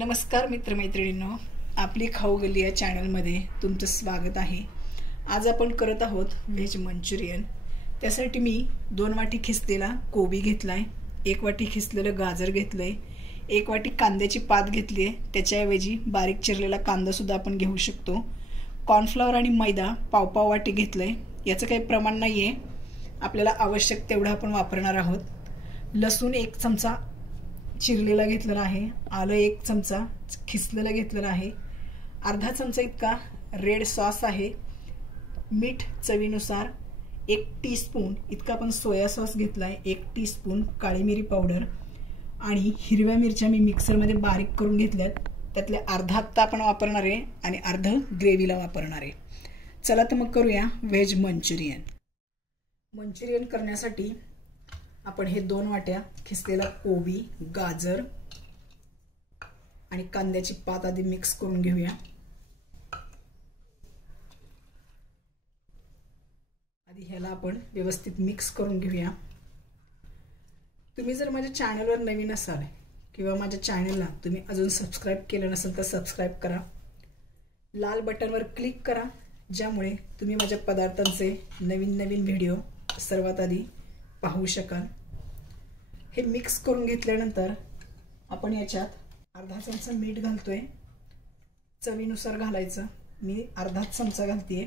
नमस्कार मित्रमैत्रिणींनो, आपली खाऊ गल्ली या चॅनलमध्ये तुमचं स्वागत आहे। आज आपण करत आहोत व्हेज मंचुरियन। त्यासाठी मी 2 वाटी खिसलेला कोबी घेतलाय, 1 वाटी खिसलेलं गाजर घेतलंय, 1 वाटी कांद्याची पात घेतली आहे, त्याच्याऐवजी बारीक चिरलेला कांदा सुद्धा आपण घेऊ शकतो। कॉर्नफ्लॉवर आणि मैदा पाव वाटी घेतलंय, याचं काही प्रमाण नाहीये, आपल्याला आवश्यक तेवढं आपण वापरणार आहोत। लसूण 1 चमचा चिरलेला घेतलेला आहे, आलं 1 चमचा खिसलेला घेतलेला आहे, अर्धा चमचा इतका रेड सॉस आहे, मीठ चवीनुसार, 1 टीस्पून इतका आपण सोया सॉस घेतलाय, 1 टीस्पून काळी मिरी पावडर आणि हिरव्या मिरच्या मी मिक्सरमध्ये बारीक करून घेतल्यात, त्यातले अर्धा हप्ता आपण वापरणार आहे आणि अर्ध ग्रेव्हीला वापरणार आहे। चला तर मग करूया व्हेज मंचुरियन। मंचुरियन करण्यासाठी आपण हे 2 वाट्या खिसलेला कोबी, गाजर आणि कांद्याची पात आधी मिक्स करून घेऊया। आधी ह्याला आपण व्यवस्थित मिक्स करून घेऊया। तुम्ही जर माझ्या चॅनलवर नवीन असाल किंवा माझ्या चॅनलला तुम्ही अजून सबस्क्राइब केलं नसेल तर सबस्क्राइब करा, लाल बटनवर क्लिक करा, ज्यामुळे तुम्ही माझ्या पदार्थांचे नवीन व्हिडिओ सर्वात आधी पाहू शकाल। हे मिक्स करून घेतल्यानंतर आपण याच्यात अर्धा चमचा मीठ घालतोय, चवीनुसार घालायचं, मी अर्धा चमचा घालतेय।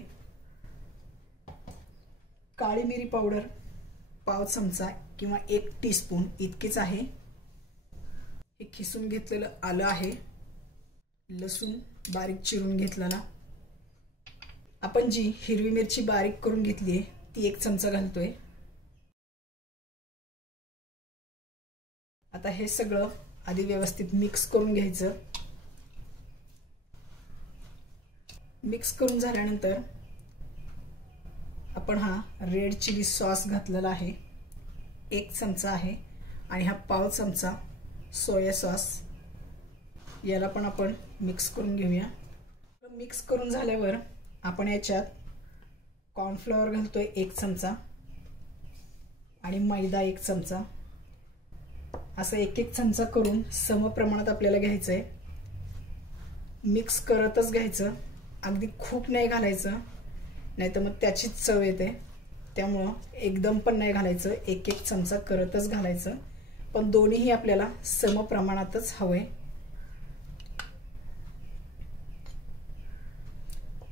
काळी मिरी पावडर पाव चमचा किंवा 1 टीस्पून इतकेच आहे। हे खिसून घेतलेलं आलं आहे, लसूण बारीक चिरून घेतलेला, आपण जी हिरवी मिरची बारीक करून घेतली आहे ती 1 चमचा घालतोय। आता हे सगळं आधी व्यवस्थित मिक्स करून घ्यायचं। मिक्स करून झाल्यानंतर आपण हा रेड चिली सॉस घातलेला आहे, 1 चमचा आहे, आणि हा पाव चमचा सोया सॉस, याला पण आपण मिक्स करून घेऊया। मिक्स करून झाल्यावर आपण याच्यात कॉर्नफ्लॉवर घालतोय 1 चमचा आणि मैदा 1 चमचा, असं 1 चमचा करून सम प्रमाणात आपल्याला घ्यायचंय। मिक्स करतच घ्यायचं, अगदी खूप नाही घालायचं, नाहीतर मग त्याचीच चव येते, त्यामुळं एकदम पण नाही घालायचं, 1 चमचा करतच घालायचं, पण दोन्हीही आपल्याला सम प्रमाणातच हवंय।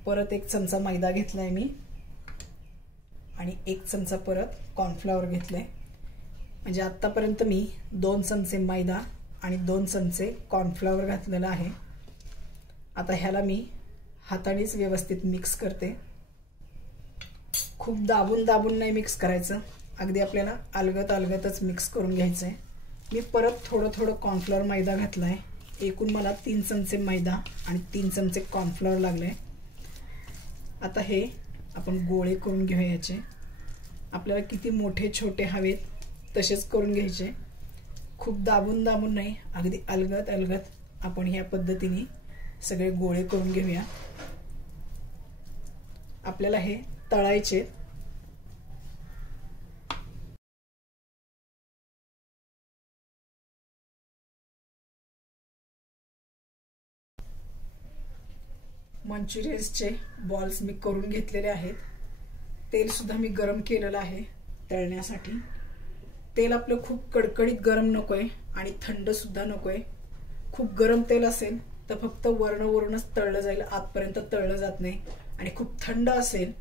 परत 1 चमचा मैदा घेतलाय मी आणि 1 चमचा परत कॉर्नफ्लॉवर घेतलाय, म्हणजे आतापर्यंत मी 2 चमचे मैदा आणि 2 चमचे कॉर्नफ्लॉवर घातलेला आहे। आता ह्याला मी हातानेच व्यवस्थित मिक्स करते, खूप दाबून नाही मिक्स करायचं, अगदी आपल्याला अलगतच मिक्स करून घ्यायचंय। मी परत थोडं कॉर्नफ्लॉवर मैदा घातलाय, एकूण मला 3 चमचे मैदा आणि 3 चमचे कॉर्नफ्लॉवर लागले। आता हे आपण गोळे करून घेऊया याचे, आपल्याला किती मोठे छोटे हवेत तसेच करून घ्यायचे, खूप दाबून नाही, अगदी अलगत आपण ह्या पद्धतीने सगळे गोळे करून घेऊया। आपल्याला हे तळायचे। मंचुरियन्सचे बॉल्स मी करून घेतलेले आहेत, तेल सुद्धा मी गरम केलेलं आहे तळण्यासाठी। तेल आपलं खूप कडकडीत गरम नकोय आणि थंड सुद्धा नकोय, खूप गरम तेल असेल तर फक्त वरूनच तळलं जाईल, आतपर्यंत तळलं जात नाही, आणि खूप थंड असेल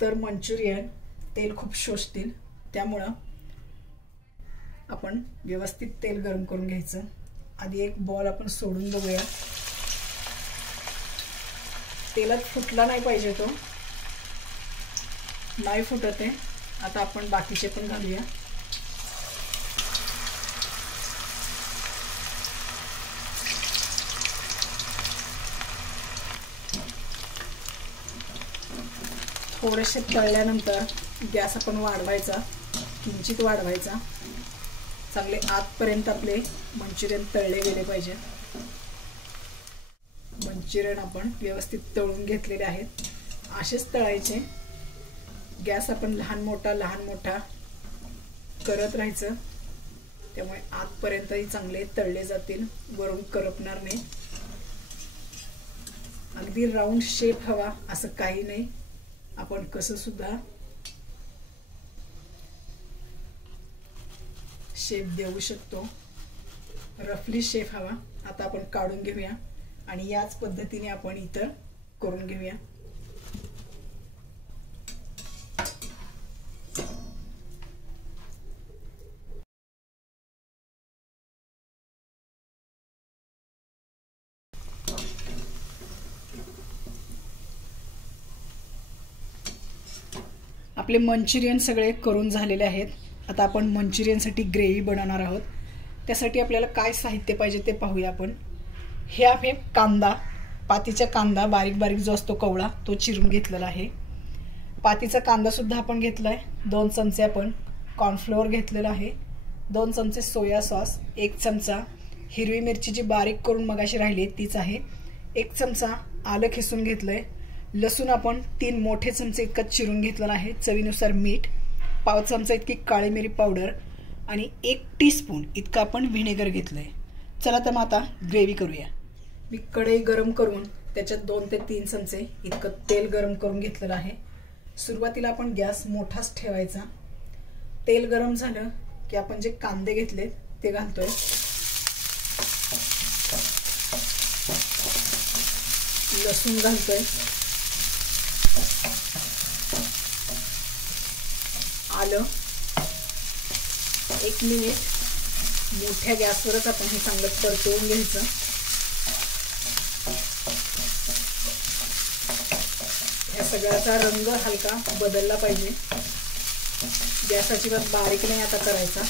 तर मंचुरियन तेल खूप शोषतील, त्यामुळं आपण व्यवस्थित तेल गरम करून घ्यायचं। आधी एक बॉल आपण सोडून बघूया, तेलात फुटला नाही पाहिजे, तो नाही फुटत आहे। आता आपण बाकीचे पण घालूया। थोडेसे तळल्यानंतर गॅस आपण वाढवायचा, किंचित वाढवायचा, चांगले आतपर्यंत आपले मंचुरियन तळले गेले पाहिजे। मंचुरियन आपण व्यवस्थित तळून घेतलेले आहेत, असेच तळायचे। गॅस आपण लहान मोठा करत राहायचं, त्यामुळे आतपर्यंतही चांगले तळले जातील, वरून करपणार नाही. अगदी राऊंड शेप हवा असं काही नाही, आपण कसं सुद्धा शेप देऊ शकतो. रफली शेप हवा. आता आपण काढून घेऊया आणि याच पद्धतीने आपण इतर करून घेऊया. आपले मंचुरियन सगळे करून झालेले आहेत. आता आपण मंचुरियनसाठी ग्रेव्ही बनवणार आहोत. त्यासाठी आपल्याला काय साहित्य पाहिजे ते पाहूया आपण. हे आहे कांदा, पातीचा कांदा बारीक बारीक जो असतो कवळा तो चिरून घेतलेला आहे. पातीचा कांदा सुद्धा आपण घेतलाय. 2 चमचे आपण कॉर्नफ्लोअर घेतलेला आहे. 2 चमचे सोया सॉस, 1 चमचा हिरवी मिरची जी बारीक करून मगाशी राहिली तीच आहे, 1 चमचा आलं खिसून घेतलंय. लसूण आपण 3 मोठे चमचे इतका चिरून घेतलेला आहे. चवीनुसार मीठ, पाव चमचा इतकी काळी मिरी पावडर आणि 1 टीस्पून इतका आपण व्हिनेगर घेतलंय. चला तर मग आता ग्रेव्ही करूया. मी कढई गरम करून त्याच्यात 2 ते 3 चमचे इतकं तेल गरम करून घेतलेलं आहे. सुरुवातीला आपण गॅस मोठाच ठेवायचा. तेल गरम झालं की आपण जे कांदे घेतले ते घालतोय. लसूण घालतोय. आलं. 1 मिनिट मोठ्या गॅसवरच आपण हे चांगलं परतवून घ्यायचं. या सगळ्याचा रंग हलका बदलला पाहिजे. गॅस अजिबात बारीक नाही आता करायचा.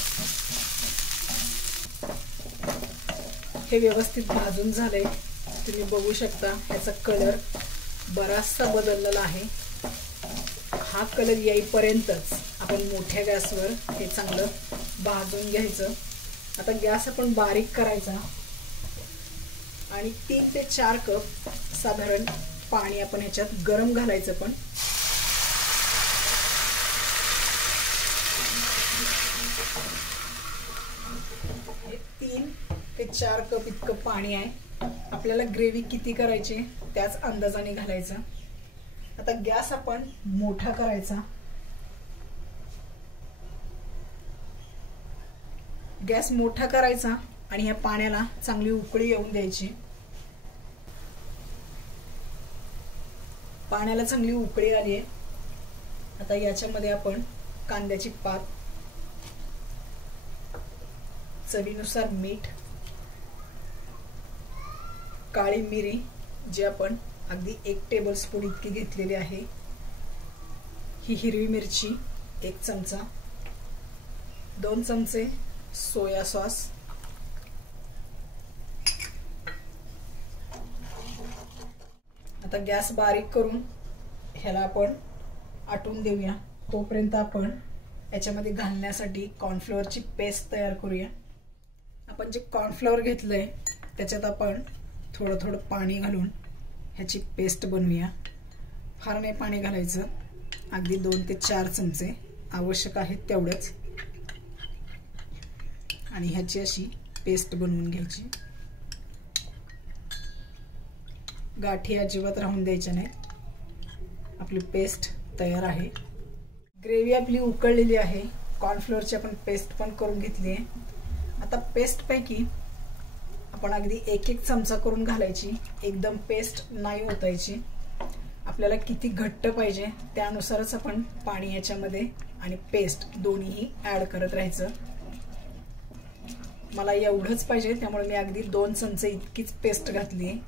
हे व्यवस्थित भाजून झालंय. तुम्ही बघू शकता याचा कलर बराचसा बदललेला आहे. हा कलर येईपर्यंतच आपण मोठ्या गॅसवर हे चांगलं भाजून घ्यायचं. आता गॅस आपण बारीक करायचा आणि 3 ते 4 कप साधारण पाणी आपण ह्याच्यात गरम घालायचं. पण 3 ते 4 कप इतकं पाणी आहे. आपल्याला ग्रेव्ही किती करायची त्याच अंदाजाने घालायचं. आता गॅस आपण मोठा करायचा. गॅस मोठा करायचा आणि ह्या पाण्याला चांगली उकळी येऊन द्यायची. पाण्याला चांगली उकळी आली आहे. आता याच्यामध्ये आपण कांद्याची पात, चवीनुसार मीठ, काळी मिरी जी आपण अगदी 1 टेबलस्पून इतकी घेतलेली आहे, ही हिरवी मिरची 1 चमचा, 2 चमचे सोया सॉस, आता गॅस बारीक करून ह्याला आपण आटवून देऊया. तोपर्यंत आपण याच्यामध्ये घालण्यासाठी कॉर्नफ्लोअरची पेस्ट तयार करूया. आपण जे कॉर्नफ्लोअर घेतलंय त्याच्यात आपण थोडं थोडं पाणी घालून ह्याची पेस्ट बनवूया. फार नाही पाणी घालायचं, अगदी 2 ते 4 चमचे आवश्यक आहेत तेवढंच. आणि ह्याची अशी पेस्ट बनवून घ्यायची. गाठी अजिबात राहून द्यायच्या नाहीत. आपली पेस्ट तयार आहे. ग्रेव्ही आपली उकळलेली आहे. कॉर्नफ्लोअरची आपण पेस्ट पण करून घेतली आहे. आता पेस्ट पैकी आपण अगदी 1-1 चमचा करून घालायची. एकदम पेस्ट नाही ओतायची. आपल्याला किती घट्ट पाहिजे त्यानुसारच आपण पाणी याच्यामध्ये आणि पेस्ट दोन्हीही ऍड करत राहायचं. मला एवढंच पाहिजे त्यामुळे मी अगदी 2 चमचे इतकीच पेस्ट घातली आहे.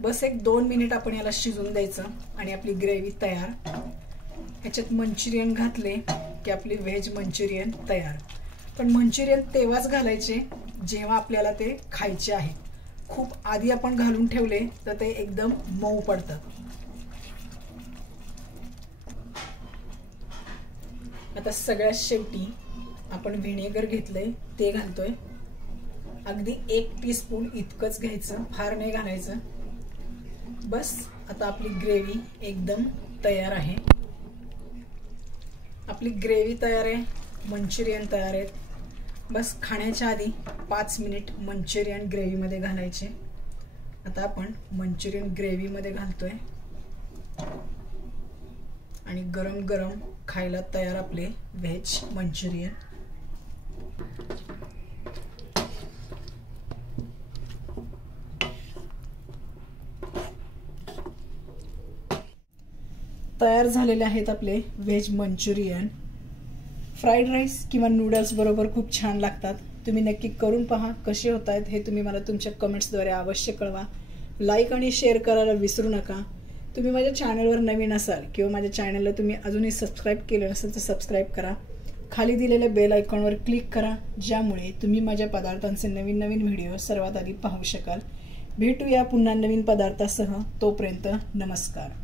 बस 1-2 मिनिट आपण याला शिजून द्यायचं आणि आपली ग्रेव्ही तयार. ह्याच्यात मंचुरियन घातले की आपली व्हेज मंचुरियन तयार. पण मंचुरियन तेव्हाच घालायचे जेव्हा आपल्याला ते खायचे आहे. खूप आधी आपण घालून ठेवले तर ते एकदम मऊ पडतात. आता सगळ्यात शेवटी आपण व्हिनेगर घेतलंय ते घालतोय. अगदी 1 टीस्पून इतकंच घ्यायचं, फार नाही घालायचं. बस आता आपली ग्रेव्ही एकदम तयार आहे. आपली ग्रेव्ही तयार आहे. मंचुरियन तयार आहेत. बस खाण्याच्या आधी 5 मिनिट मंचुरियन ग्रेव्हीमध्ये घालायचे. आता आपण मंचुरियन ग्रेव्हीमध्ये घालतोय आणि गरम गरम खायला तयार आपले व्हेज मंचुरियन. तयार झालेले आहेत आपले व्हेज मंचुरियन. फ्राईड राईस किंवा नूडल्स बरोबर खूप छान लागतात. तुम्ही नक्की करून पहा कसे होत आहेत हे तुम्ही मला तुमच्या कमेंट्सद्वारे अवश्य कळवा. लाईक आणि शेअर करायला विसरू नका. तुम्ही माझ्या चॅनलवर नवीन असाल किंवा माझ्या चॅनलला तुम्ही अजूनही सबस्क्राईब केलं नसेल तर सबस्क्राईब करा. खाली दिलेल्या बेल आयकॉनवर क्लिक करा, ज्यामुळे तुम्ही माझ्या पदार्थांचे नवीन नवीन व्हिडिओ सर्वात आधी पाहू शकाल. भेटूया पुन्हा नवीन पदार्थासह. तोपर्यंत नमस्कार.